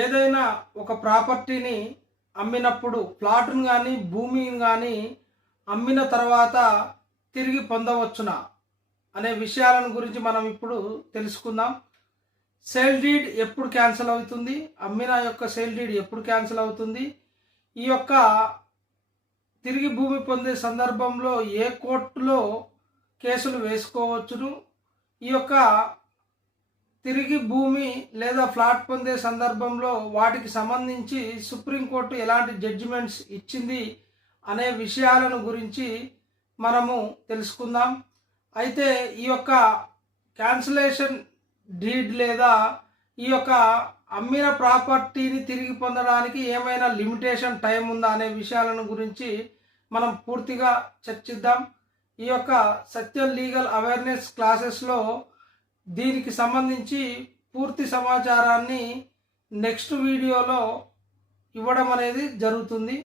ఏదైనా ఒక ప్రాపర్టీని అమ్మినప్పుడు ప్లాట్ను కానీ భూమిని కానీ అమ్మిన తర్వాత తిరిగి పొందవచ్చునా అనే విషయాలను గురించి మనం ఇప్పుడు తెలుసుకుందాం. సేల్ డీడ్ ఎప్పుడు క్యాన్సిల్ అవుతుంది, అమ్మిన యొక్క సేల్ డీడ్ ఎప్పుడు క్యాన్సిల్ అవుతుంది, ఈ యొక్క తిరిగి భూమి పొందే సందర్భంలో ఏ కోర్టులో కేసులు వేసుకోవచ్చును, ఈ యొక్క తిరిగి భూమి లేదా ఫ్లాట్ పొందే సందర్భంలో వాటికి సంబంధించి సుప్రీంకోర్టు ఎలాంటి జడ్జిమెంట్స్ ఇచ్చింది అనే విషయాలను గురించి మనము తెలుసుకుందాం. అయితే ఈ యొక్క క్యాన్సిలేషన్ డీడ్ లేదా ఈ యొక్క అమ్మిన ప్రాపర్టీని తిరిగి పొందడానికి ఏమైనా లిమిటేషన్ టైం ఉందా అనే విషయాలను గురించి మనం పూర్తిగా చర్చిద్దాం. ఈ యొక్క సత్యం లీగల్ అవేర్నెస్ క్లాసెస్లో దీనికి సంబంధించి పూర్తి సమాచారాన్ని నెక్స్ట్ వీడియోలో ఇవ్వడం అనేది జరుగుతుంది.